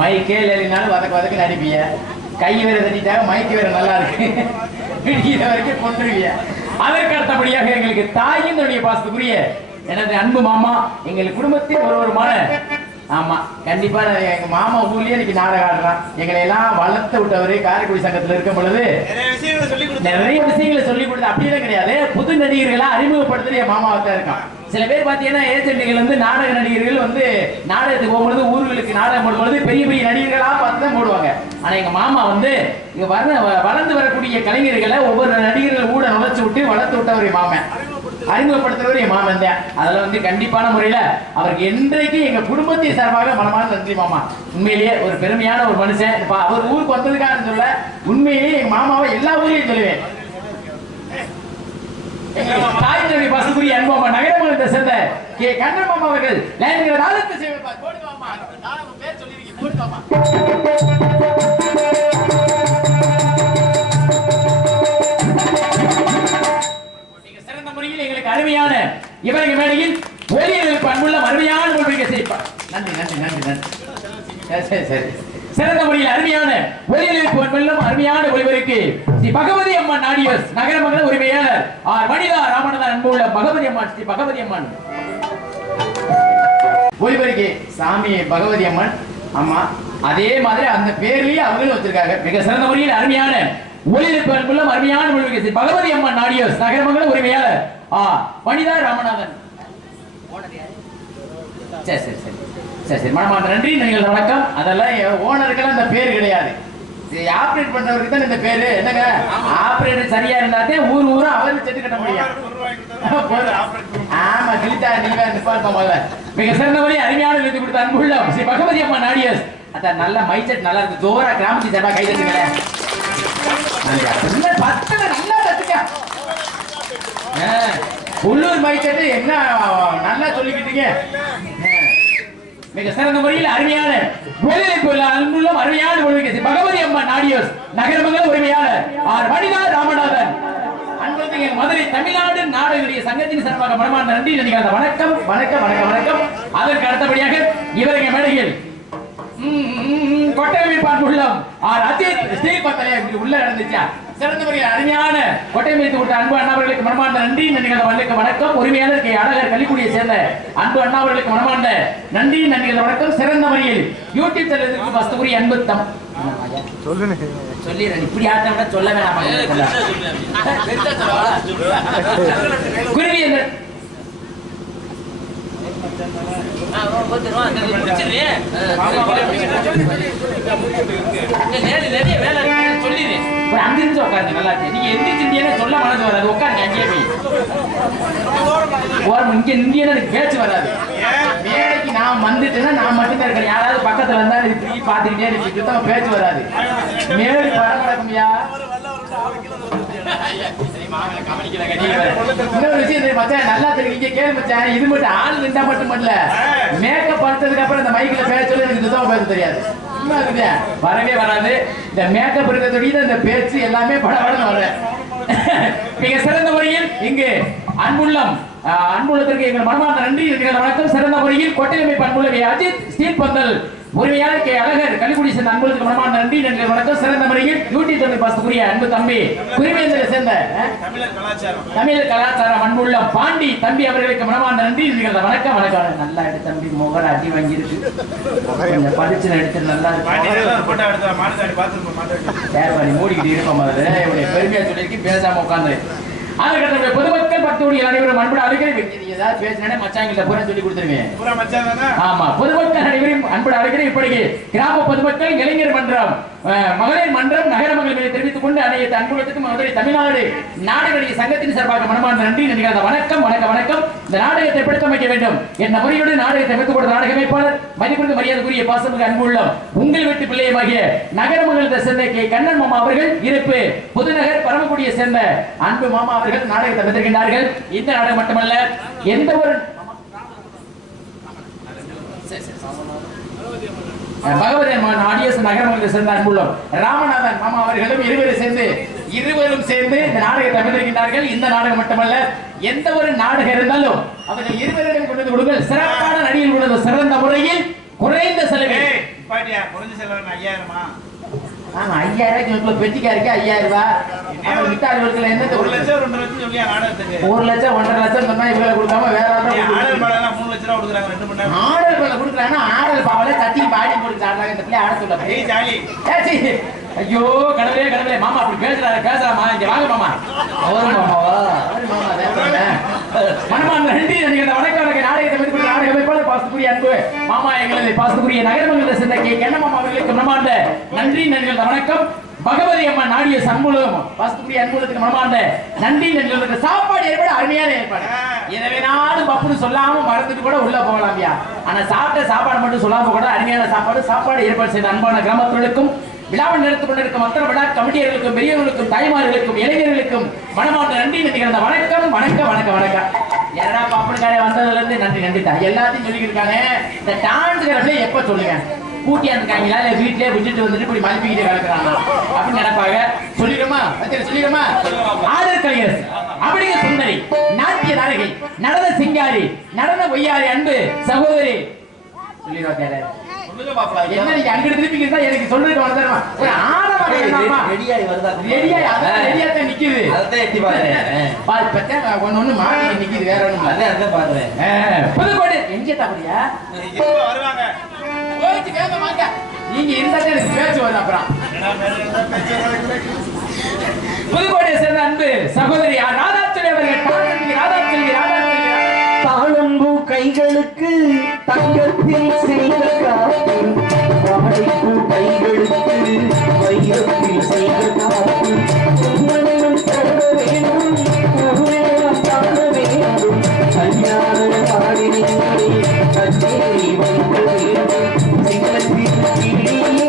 மைக்கே இல்லைனாலும் வதக்கு நடிப்பீங்க. கை வேற தட்டிட்டாங்க, மைக்கு வேற நல்லா இருக்கு, இதை வரைக்கும் கொண்டுருவீங்க. அதற்கு அடுத்தபடியாக எங்களுக்கு தாயினுடைய பாசத்துக்குரிய எனது அன்பு மாமா, எங்கள் குடும்பத்தில் ஒரு மான. ஆமா, கண்டிப்பா எங்க மாமா ஊர்லயே இன்னைக்கு நாடகம் ஆடுறான். எங்களை எல்லாம் வளர்த்து விட்டவரு காரைக்குடி சங்கத்துல இருக்கும் பொழுது நிறைய விஷயங்களை சொல்லி கொடுத்து அப்படியே கிடையாது, புது நடிகர்களா அறிமுகப்படுத்துறது என் மாமாவை தான் இருக்கான். சில பேர் பாத்தீங்கன்னா ஏஜென்ட்கள் வந்து நாடக நடிகர்கள் வந்து நாடகத்துக்கு போகும்பொழுது ஊர்களுக்கு நாடகம் போடும்பொழுது பெரிய பெரிய நடிகர்களா பார்த்து தான் போடுவாங்க. ஆனா எங்க மாமா வந்து இங்க வளர்ந்து வரக்கூடிய கலைஞர்களை ஒவ்வொரு நடிகர்கள் கூட நுழைச்சு விட்டு வளர்த்து விட்டவர் மாமன், அறிமுகப்படுத்துறவர் என் மாமன் தான். அதுல வந்து கண்டிப்பான முறையில அவருக்கு என்றைக்கு எங்க குடும்பத்தின் சார்பாக மனமான நன்றி மாமா. உண்மையிலேயே ஒரு பெருமையான ஒரு மனுஷன். அவர் ஊருக்கு வந்ததுக்காக சொல்ல, உண்மையிலேயே எங்க மாமாவை எல்லா ஊர்லயும் சொல்லுவேன். தாய்மொழி பசுபுரி அன்போமா நகரமங்கலத்தை சேர்ந்த கே கண்ணன் மாமா அவர்கள் லைன்கிற நாளத்தை செய்வார். போடு மாமா, நான் பேர் சொல்லிருக்கேன், போடு மாமா. நீங்க சிறந்த முறையில் எங்களுக்கு அருமையான இவரங்க மேடையில் ஒளியலுக்கு அன்புள்ள அருமையான ஒளிபரப்பை செய்வார். நன்றி நன்றி நன்றி நன்றி. சரி சரி, சிறந்த முறையில் அருமையான ஒளியலுக்கு அன்புள்ள அருமையான ஒளிபரப்புக்கு ஸ்ரீ பகவதி அம்மன் ஆடியோஸ் நகரமங்கல உரிமையாளர் ஆர் வனிதா ராமநாதன் அன்புள்ள பகவதி அம்மன் ஸ்ரீ பகவதி அம்மன் ஒளிபரப்புக்கு சாமி பகவதி அம்மன். ஆமா, அதே மாதிரி அந்த பேர்லயே அவங்களும் வச்சிருக்காங்க. மிக சிறந்த முறையில் அருமையான ஒளிபரப்பு அன்புள்ள அருமையான ஒளிபரப்புக்கு ஸ்ரீ பகவதி அம்மன் ஆடியோஸ் நகரமங்கல உரிமையாளர் ஆர் வனிதா ராமநாதன். சரி சரி சரி சரி சரி, மனமார்ந்த நன்றி, நீங்கள் வணக்கம். அதெல்லாம் ஓனருக்கெல்லாம் இந்த பேர் கிடையாது, ஆபரேட் பண்றவருக்கு தான் இந்த பேரு. என்னங்க, ஆபரேட்டர் சரியா இருந்தாதே ஊரா அவருக்கு செட்டு கட்ட முடியும். ஆமா, கிழித்தா நீங்க நிப்பாட்ட முதல்ல. மிக சிறந்த வழி அருமையான எழுதி கொடுத்த அன்புள்ள ஸ்ரீ பகவதி அம்மா நாடியஸ். அதான் நல்ல மைசெட் நல்லா இருக்கு, ஜோரா கிராமத்து சார்பா கை தட்டுங்களேன். நல்லா தட்டுக்க. உள்ளூர் மைசெட் என்ன நல்லா சொல்லிக்கிட்டீங்க. மிக சிறந்த முறையில் அருமையான அன்புள்ள அருமையான ஒளிபரப்பு பகவதி அம்மா நாடியோஸ் நகரமங்கல உரிமையாளர் ஆர் வனிதா ராமநாதன். அன்புக்கு மதுரை தமிழ்நாடு நாடக சங்கத்தின் சார்பாக மனமார்ந்த நன்றி. வணக்கம் வணக்கம் வணக்கம் வணக்கம். அதற்கு அடுத்தபடியாக இவரங்க மேடையில் கொட்டைமைப்பான் உள்ளம் ஆர் அஜித் ஸ்டீல் பத்தலை உள்ள நடந்துச்சா. சிறந்த முறையில் அருமையான கொட்டைமைத்து கொடுத்த அன்பு அண்ணாவர்களுக்கு மனமார்ந்த நன்றி. நன்றிகள் வணக்கம். உரிமையாளர் கே அழகர் கள்ளிக்குடியை சேர்ந்த அன்பு அண்ணாவர்களுக்கு மனமார்ந்த நன்றி. நன்றிகள் வணக்கம். சிறந்த முறையில் யூடியூப் சேனலுக்கு பஸ்துக்குரிய அன்பு தம் சொல்லிடுறேன், இப்படி ஆட்ட சொல்ல வேணாம். குருவி ஒரு 5 நிமிஷம் உட்காருங்க, நல்லா இருக்கு. நீங்க எந்திரிச்சிருந்தீங்கன்னா சொல்ல மனசு வராது, உட்காருங்க அங்கேயே போய். இங்க இந்தியன்னு எனக்கு பேச்சு வராது. மேடைக்கு நான் வந்துட்டேன்னா நான் மட்டும்தான் இருக்கேன். யாராவது பக்கத்துல வந்தா இப்படி பாத்துக்கிட்டே இருக்கு, பேச்சு வராது. மேடை படம் கிடக்கும்யா. இன்னொரு விஷயம் மச்சான், நல்லா தெரியும், கேள்வி மச்சான். இது மட்டும் ஆள் நின்றா மட்டும் இல்ல, மேக்கப் பண்ணதுக்கு அப்புறம் இந்த மைக்ல பேச சொல்லி எனக்கு இதுதான் பேச தெரியாது. வரவே வராது. இந்த மேக்கப் இருக்கிறதோட இந்த பேச்சு எல்லாமே படபடன்னு வர. மிக சிறந்த முறையில் இங்கு அன்புள்ளத்திற்கு எங்கள் மனமார்ந்த நன்றி. வணக்கம். சிறந்த முறையில் கொட்டையமைப்பு அன்புள்ள அஜித் ஸ்டீல் பந்தல் உரிமையாளர் கே அழகர் கள்ளிக்குடி சேர்ந்த அன்புள்ளத்துக்கு மனமார்ந்த நன்றி. நன்றிகள் வணக்கம். சிறந்த முறையில் யூடியூப் தமிழ் பாசத்துக்குரிய அன்பு தம்பி குருவேந்திர சேர்ந்த தமிழர் கலாச்சாரம் அன்புள்ள பாண்டி தம்பி அவர்களுக்கு மனமார்ந்த நன்றி. வணக்கம் வணக்கம். நல்லா எடுத்து தம்பி, முகர அடி வாங்கியிருக்கு, படிச்சு எடுத்து நல்லா இருக்கு. மூடிக்கிட்டு இருப்போம், பெருமையா சொல்லியிருக்கு, பேசாம உட்காந்து. அதுக்கடுத்த பொதுமக்கள் பக்தோடிகள் அனைவரும் அன்புடன் அழைக்கிறேன். ஏதாவது பேசினா மச்சாங்கிட்ட பூரா சொல்லி கொடுத்துருவேன். ஆமா, பொதுமக்கள் அனைவரும் அன்புடன் அழைக்கிறேன். இப்படிக்கு கிராம பொதுமக்கள், இளைஞர் மன்றம், மகளிர் மன்றம், நகரமங்கலம் தெரிவித்துக் கொண்டு அனைத்து அன்புலத்துக்கும் மதுரை தமிழ்நாடு நாடக சங்கத்தின் சார்பாக மனமார்ந்த நன்றி. வணக்கம் வணக்கம் வணக்கம். இந்த நாடகத்தை படுத்தமைக்க வேண்டும் என்ற முறையோடு நாடகத்தை அமைத்துக் கொடுத்த நாடக அமைப்பாளர் மதிப்பிற்கு மரியாதைக்குரிய பாசமிகு அன்புள்ளம் உங்கள் வீட்டு பிள்ளையமாகிய நகரமங்கலத்தை சேர்ந்த கே கண்ணன் மாமா அவர்கள், இருப்பு புதுநகர் பரமக்குடியை சேர்ந்த அன்பு மாமா அவர்கள் நாடகத்தை அமைத்திருக்கின்றார்கள். இந்த நாடகம் மட்டுமல்ல, எந்த ஒரு பகவதி அம்மன் ஆடியோஸ் நகரமங்கலத்தை சேர்ந்த அன்புள்ளம் ராமநாதன் மாமா அவர்களும் இருவரை சேர்ந்து இருவரும் சேர்ந்து இந்த நாடகத்தை அமைந்திருக்கின்றார்கள். இந்த நாடகம் மட்டுமல்ல, எந்த ஒரு நாடகம் இருந்தாலும் அவர்கள் இருவரிடம் கொண்டு வந்து கொடுங்கள். சிறப்பான நடிகர்கள் கொண்டு வந்து சிறந்த முறையில் குறைந்த செலவில். குறைஞ்ச செலவு 5000 ஆமா, 5000 பெட்டிக்கா இருக்கு. 5000 ரூபாய் மிட்டாய்களுக்கு என்ன 1 லட்சம் 2 லட்சம் சொல்லியா நாடகத்துக்கு? 1 லட்சம் 1.5 லட்சம் சொன்னா இவங்களை கொடுக்காம வேற ஆடல் பாடலாம் 3 லட்சம் ரூபாய் கொடுக்குறாங்க 2 மணி நேரம். ஆடல் பாடல கொடுக்குறாங்கன்னா ஆடல் பாவல தட்டி பாடி போட்டு ஆடுறாங்க. இந்த பிள்ளை ஆட சொல்ல ஏய் ஜாலி. ஐயோ கடவுளே கடவுளே, மாமா அப்படி பேசுறாமா? இங்க வாங்க மாமா. அவரு மாமாவா? அவரு மாமா மனமார்ந்த நன்றி. வணக்கம் வணக்கம். நாடகத்தை பற்றி நாடக அமைப்பாளர் பாசத்துக்குரிய அன்பு மாமா, எங்களது பாசத்துக்குரிய நகரமங்கலத்தை சேர்ந்த கே கண்ணமாமா அவர்களுக்கு மனமார்ந்த நன்றி நன்றிகள் வணக்கம். பகவதி அம்மா நாடிய சண்முகம் பாசத்துக்குரிய அன்புகளுக்கு மனமார்ந்த நன்றி நன்றிகளுக்கு. சாப்பாடு ஏற்பாடு அருமையான ஏற்பாடு. எனவே நானும் பப்புன்னு சொல்லாம மறந்துட்டு கூட உள்ள போகலாம்யா. ஆனா சாப்பிட்ட சாப்பாடு மட்டும் சொல்லாம கூட அருமையான சாப்பாடு ஏற்பாடு செய்த அன்பான கிராமத்தினருக்கும் விழாவில் நடந்து கொண்டிருக்கும் மற்ற விழா கமிட்டியர்களுக்கும் பெரியவர்களுக்கும் தாய்மார்களுக்கும் இளைஞர்களுக்கும் மனமார்ந்த நன்றி நன்றிகள். வணக்கம் வணக்கம் வணக்கம் வணக்கம். என்னடா பாப்பனுக்காரே வந்ததுல இருந்து நன்றி நன்றி தான் எல்லாத்தையும் சொல்லிக்கிருக்காங்க. இந்த டான்ஸ் எப்ப சொல்லுங்க? கூட்டியா இருக்காங்களா இல்ல வீட்டிலே விட்டுட்டு வந்துட்டு இப்படி மதிப்பிக்கிட்டு கிடக்குறாங்க அப்படின்னு நினைப்பாங்க. சொல்லிடுமா? சொல்லிடுமா? ஆடல் கலைஞர் அப்படிங்க சுந்தரி, நாட்டிய நாயகி, நடன சிங்காரி, நடன பொய்யாரி, அன்பு சகோதரி சொல்லிடுவாங்க. என்ன நீங்க அங்க திருப்பி எனக்கு சொல்றதுக்கு வந்துடுமா? ஒரு ஆடமா ரெடியாய் வருதா? ரெடியாய் அதான் ரெடியாத்தான் நிக்குது. அதான் எட்டி பாருங்க பத்தா ஒண்ணு மாட்டி நிக்குது. வேற ஒண்ணும் இல்ல. அதான் பாருங்க. புதுக்கோட்டை எங்க தப்படியா வருவாங்க. போயிட்டு கேட்க மாட்டா. நீங்க இருந்தாலே எனக்கு பேச்சு வருது. அப்புறம் புதுக்கோட்டையை சேர்ந்த அன்பு சகோதரி ராதாச்செல்வி அவர்கள். ராதாச்செல்வி தாளம்பூ கைகளுக்கு தங்கத்தில் செய்த காப்பு, வாழைப்பூ கைகளுக்கு வைரத்தில் செய்த காப்பு, உண்மையும் தர வேண்டும் உண்மையும் தாழ வேண்டும், கல்யாண பாடினீங்களே கச்சேரி வைக்க வேண்டும், சிங்கத்தில் கிளியே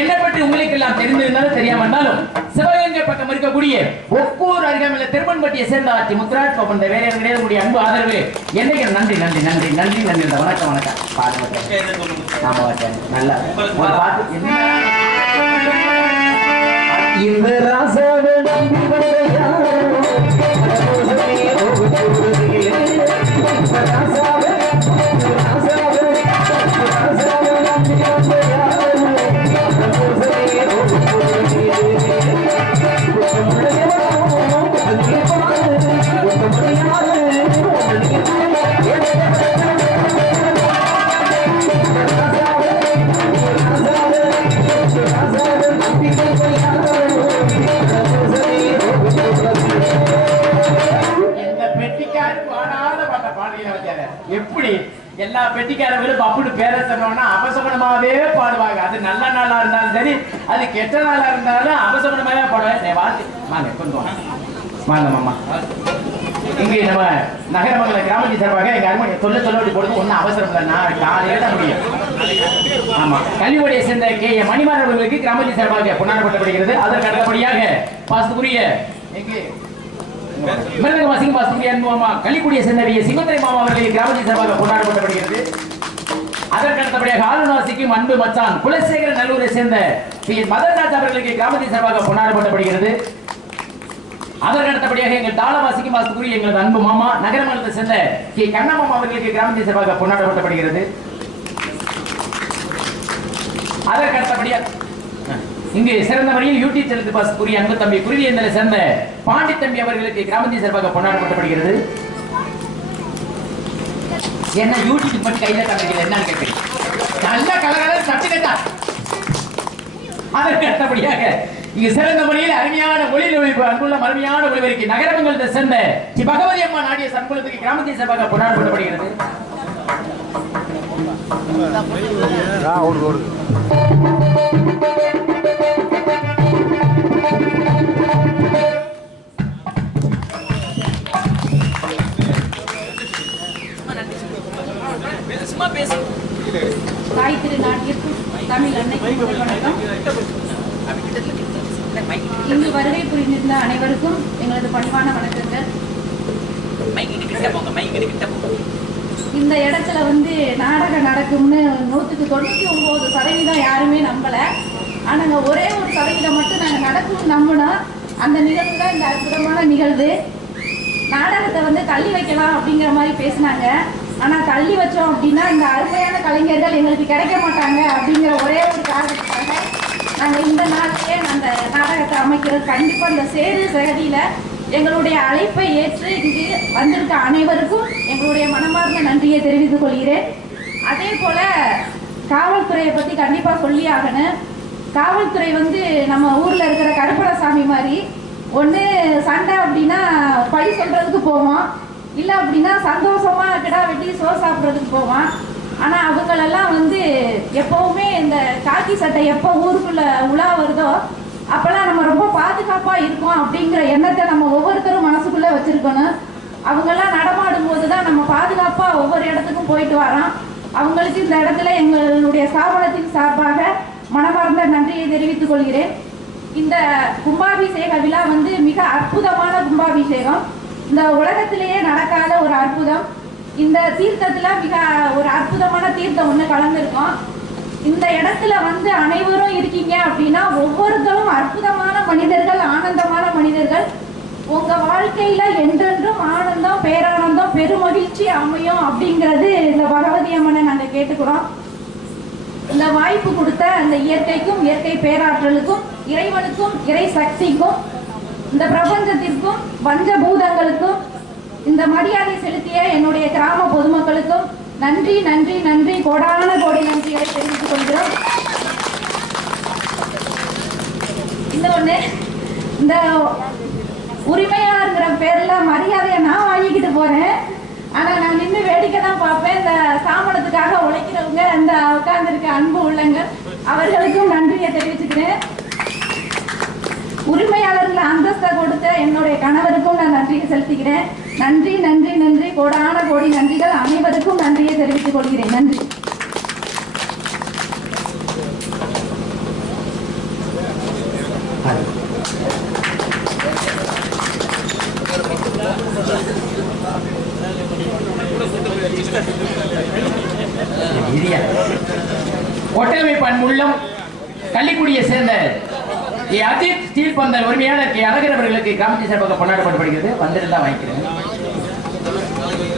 என்னை பற்றி உங்களுக்கு எல்லாம் தெரிந்திருந்தாலும் தெரியாம இருந்தாலும் சிவகங்கை பக்கம் இருக்கக்கூடிய ஒவ்வொரு அருகாமையில திருமன்பட்டியை சேர்ந்த ஆட்சி முத்துராஜ் கோபன் வேற கிடையாது அன்பு ஆதரவு என்னைக்கு நன்றி நன்றி நன்றி நன்றி நன்றி. வணக்கம் வணக்கம். பாட்டு ஆமா நல்லா பாட்டு. இந்த ராசாவை நம்பி வந்த யாரோ எப்படி எல்லா பெட்டிக்காரர்களும் அப்படி பேர சொன்னோம்னா அபசகுணமாவே பாடுவாங்க. அது நல்ல நாளா இருந்தாலும் சரி, அது கெட்ட நாளா இருந்தாலும் அபசகுணமாவே பாடுவாங்க. வாங்க கொண்டு வாங்க மாமா. இங்கே நம்ம நகரமங்கல கிராமத்தின் சார்பாக எங்க அருமை சொல்ல போடுறது ஒன்னும் அவசரம் இல்லை. நான் காலையில தான் முடியும். ஆமா, கல்வியோடைய சேர்ந்த கே மணிமாறன் அவர்களுக்கு கிராமத்தின் சார்பாக கொண்டாடப்படப்படுகிறது. அதற்கு அடுத்தபடியாக பாசத்துக்குரிய எங்கே மிருதங்க வாசிக்கும் பாசத்துக்குரிய அன்பு மாமா கள்ளிக்குடியை சேர்ந்த சிங்கத்துறை மாமா அவர்களுக்கு கிராமத்தின் சார்பாக கொண்டாடப்படப்படுகிறது. அதற்கு அடுத்தபடியாக ஆளுநாசிக்கும் அன்பு மச்சான் குலசேகர நல்லூரை சேர்ந்த மதன்ராஜ் அவர்களுக்கு கிராமத்தின் சார்பாக கொண்டாடப்படப்படுகிறது. அதற்கு அடுத்தபடியாக எங்கள் தாளவாசிக்கும் வாசத்துக்குரிய எங்களது அன்பு மாமா நகரமங்கலத்தை சேர்ந்த கே கண்ணமாமா அவர்களுக்கு கிராமத்தின் சார்பாக கொண்டாடப்படப்படுகிறது. அதற்கு அடுத்தபடியாக இங்கு சிறந்த முறையில் யூடியூப் சேனலுக்கு பாசத்துக்குரிய அன்பு தம்பி குருவியந்தலை சேர்ந்த பாண்டி தம்பி அவர்களுக்கு கிராமத்தின் சார்பாக கொண்டாடப்படப்படுகிறது. என்ன யூடியூப் மட்டும் கையில காமிக்கல என்னன்னு கேட்கிறேன். நல்ல கலகலன்னு தட்டு கேட்டா. அதற்கு அடுத்தபடியாக இங்கு சிறந்த முறையில் அருமையான ஒளிபரப்பு அன்புள்ள அருமையான ஒளிபரப்பு நகரமங்கலத்தை சேர்ந்த ஸ்ரீ பகவதி அம்மா நாடிய சண்முகத்துக்கு கிராமத்தின் சார்பாக கொண்டாடப்படப்படுகிறது. தமிழ் அன்னைக்கு வணக்கம். இங்கு வருகை புரிந்திருந்த அனைவருக்கும் எங்களது பணிவான வணக்கங்கள். இந்த இடத்துல நாடகம் நடக்கும்னு 99% யாருமே நம்பல. ஆனா ஒரே ஒரு சதவீதம் மட்டும் நாங்க நடக்கும்னு நம்பினோம். அந்த நிகழ்வு தான் இந்த அற்புதமான நிகழ்வு. நாடகத்தை தள்ளி வைக்கலாம் அப்படிங்கிற மாதிரி பேசினாங்க. ஆனா தள்ளி வச்சோம் அப்படின்னா இந்த அருமையான கலைஞர்கள் எங்களுக்கு கிடைக்க மாட்டாங்க அப்படிங்கிற ஒரே ஒரு காரணத்துக்காக நாங்க இந்த நாட்டிலே அந்த நாடகத்தை அமைக்கிறது. கண்டிப்பா இந்த சேரு சகதியில எங்களுடைய அழைப்பை ஏற்று இங்கு வந்திருக்க அனைவருக்கும் எங்களுடைய மனமார்ந்த நன்றியை தெரிவித்துக் கொள்கிறேன். அதே போல காவல்துறையை பத்தி கண்டிப்பா சொல்லி ஆகணும். காவல்துறை நம்ம ஊர்ல இருக்கிற கருப்பணசாமி மாதிரி ஒன்று சண்டை அப்படின்னா பழி சொல்றதுக்கு போவோம், இல்லை அப்படின்னா சந்தோஷமா கிடா வெட்டி சோறு சாப்பிட்றதுக்கு போவான். ஆனால் அவங்களெல்லாம் எப்பவுமே இந்த காக்கி சட்டை எப்போ ஊருக்குள்ள உலா வருதோ அப்பெல்லாம் நம்ம ரொம்ப பாதுகாப்பாக இருக்கோம் அப்படிங்கிற எண்ணத்தை நம்ம ஒவ்வொருத்தரும் மனசுக்குள்ளே வச்சிருக்கணும். அவங்கெல்லாம் நடமாடும் போது தான் நம்ம பாதுகாப்பாக ஒவ்வொரு இடத்துக்கும் போயிட்டு வரோம். அவங்களுக்கு இந்த இடத்துல எங்களுடைய ஸ்தாபனத்தின் சார்பாக மனமார்ந்த நன்றியை தெரிவித்துக் கொள்கிறேன். இந்த கும்பாபிஷேக விழா மிக அற்புதமான கும்பாபிஷேகம். இந்த உலகத்திலேயே நடக்காத ஒரு அற்புதம். இந்த தீர்த்தத்துல மிக ஒரு அற்புதமான தீர்த்தம் ஒன்று கலந்துருக்கோம். இந்த இடத்துல அனைவரும் இருக்கீங்க அப்படின்னா ஒவ்வொருத்தரும் அற்புதமான மனிதர்கள், ஆனந்தமான மனிதர்கள். உங்க வாழ்க்கையில என்றென்றும் ஆனந்தம், பேரானந்தம், பெருமகிழ்ச்சி அமையும் அப்படிங்கிறது இந்த பகவதி அம்மனை நாங்க கேட்டுக்கிறோம். இந்த வாய்ப்பு கொடுத்த அந்த இயற்கைக்கும், இயற்கை பேராற்றலுக்கும், இறைவனுக்கும், இறை சக்திக்கும், இந்த பிரபஞ்சத்திற்கும், பஞ்சபூதங்களுக்கும் இந்த மரியாதை செலுத்திய என்னுடைய கிராம பொதுமக்களுக்கும் நன்றி நன்றி நன்றி, கோடான கோடி நன்றிகளை தெரிவித்துக் கொள்கிறோம். இன்னொன்னு, இந்த உரிமையாளர்ங்கிற பேர்ல மரியாதையை நான் வாங்கிக்கிட்டு போறேன். ஆனா நான் நின்று வேடிக்கை தான் பார்ப்பேன். இந்த சாமணத்துக்காக உழைக்கிறவங்க, இந்த உட்கார்ந்துருக்க அன்பு உள்ளங்கள், அவர்களுக்கும் நன்றியை தெரிவிச்சுக்கிறேன். உரிமையாளர்கள் அந்தஸ்தை கொடுத்த என்னுடைய கணவருக்கும் நான் நன்றியை செலுத்துகிறேன். நன்றி நன்றி நன்றி, கோடான கோடி நன்றிகள். அனைவருக்கும் நன்றியை தெரிவித்துக் கொள்கிறேன். நன்றி. ஒட்டமை பண்புள்ளம் கள்ளிக்குடியை சேர்ந்த அஜித் ஸ்டீல் பந்தல் உரிமையாளர் அழகர் அவர்களுக்கு கிராமத்தை சார்பாக கொண்டாடப்படுகிறது. வந்திருந்தா வாங்கிக்கிறேன்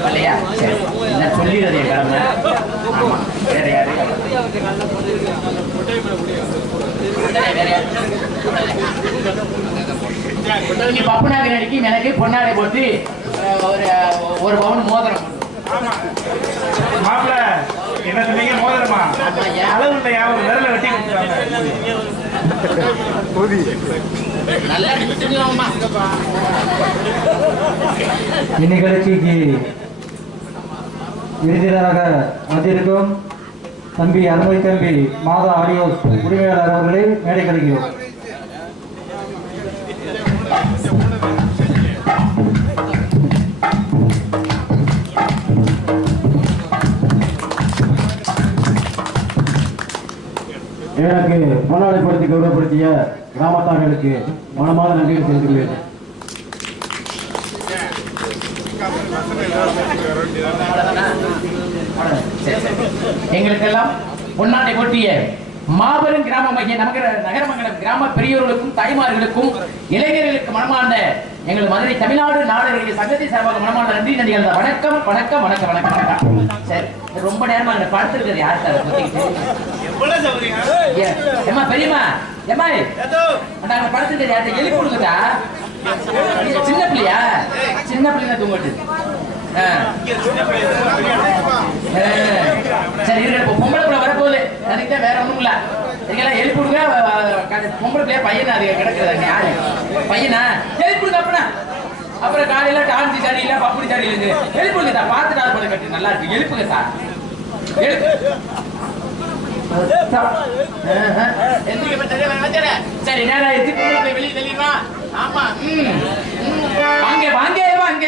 இல்லையா? சரி, நான் சொல்லிடுறது என் கடமை. வேற யாரு? பப்புநாக நடிக்கு எனக்கு பொன்னாடை போட்டு ஒரு பவுன் மோதிரம் மாப்பிள்ள என்ன சொன்னீங்க? மோதிரமா? அளவு இல்லையா? ஒரு விரல வெட்டி இந்நிகழ்ச்சிக்கு விருந்தினராக வந்திருக்கும் தம்பி அருமை தம்பி மாதா ஆடியோஸ் உரிமையாளர் அவர்களை மேடை கழிக்கிறோம். எனக்கு பொன்னாடைப்படுத்தி கௌரவப்படுத்திய கிராமத்தார்களுக்கு மனமார்ந்த நன்றியை தெரிவித்துள்ளேன். எங்களுக்கெல்லாம் பொன்னாடை போட்டிய மாபெரும் கிராமமாகிய நகரமங்கலம் கிராம பெரியோர்களுக்கும், தாய்மார்களுக்கும், இளைஞர்களுக்கு மனமார்ந்த எங்கள் மதுரை தமிழ்நாடு நாடகர்கள் சங்கத்தை சார்பாக மனமார்ந்த நன்றி நன்றிகள். வணக்கம் வணக்கம் வணக்கம் வணக்கம் வணக்கம். சரி, ரொம்ப நேரமா அந்த படுத்துருக்கிறது யார் சார்? ஏமா பெரியமா, ஏமா நாங்க படுத்துருக்கிறது யார்ட்ட? எழுப்பி கொடுக்குதா? சின்ன பிள்ளையா? சின்ன பிள்ளைங்க தூங்கிட்டு. சரி, பொம்பளை பிள்ளை வரப்போகுது, அதுக்கு வேற ஒண்ணும் இல்ல. இதுக்கெல்லாம் எழுப்பி விடுங்க. பொம்பளை பிள்ளையா பையனா? அது கிடக்குறது யாரு பையனா? எழுப்பி விடுங்க. அப்படின்னா அப்புறம் காலையில டான்சி சாரி இல்ல, பப்புடி சாரி இருக்கு. எழுப்புங்க சார், பார்த்துட்டு போல கட்டு நல்லா இருக்கு. எழுப்புங்க சார், சரி. நேரம் வெளியே தெளிவா? ஆமா. வாங்க வாங்க வாங்க,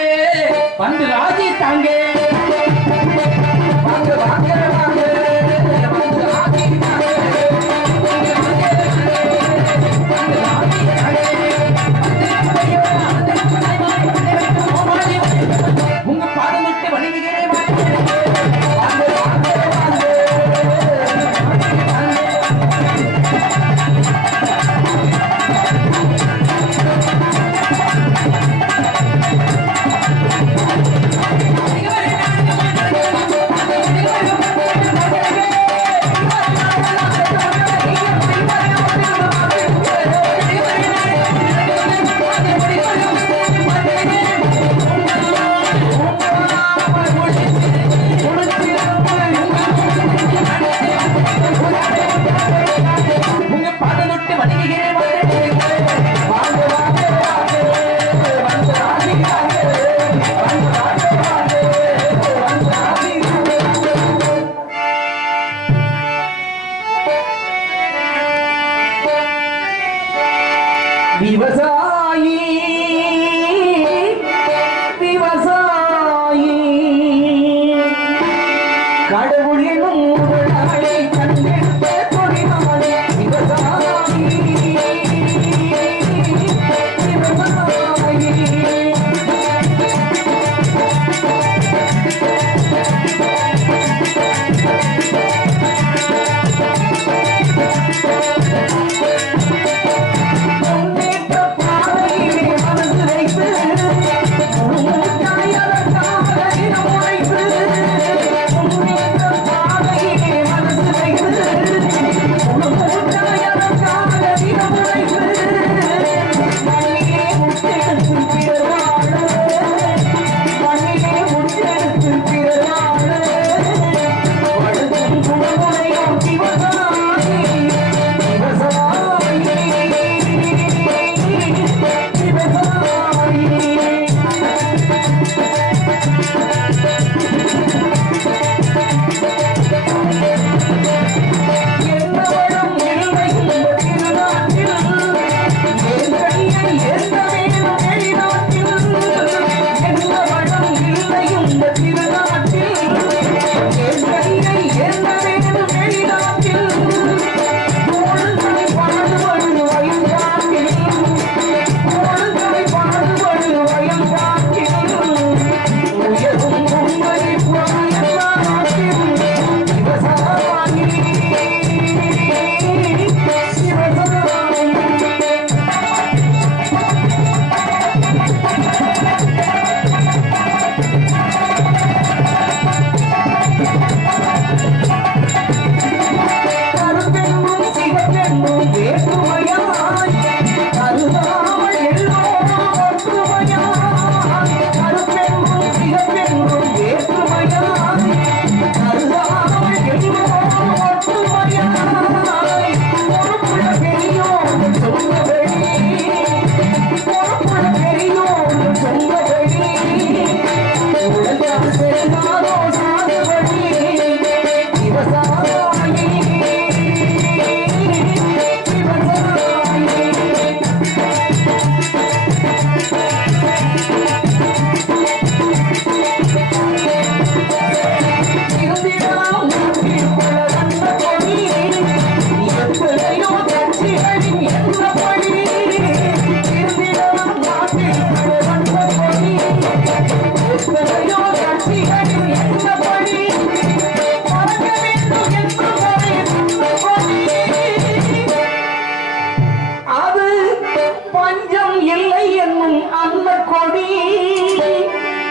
வந்து ராஜி தாங்க. வாங்க வாங்க வாங்க, வந்து ராஜி தாங்க. உங்க பாதம் விட்டு வணங்குகிறேன் விவசாயி விவசாயி கடவுள் எனும் முதலாளி கண்டெடுத்த தொழிலாளி விவசாயி விவசாயி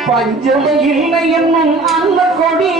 பஞ்சம் இல்லை என்னும் அந்த கொடி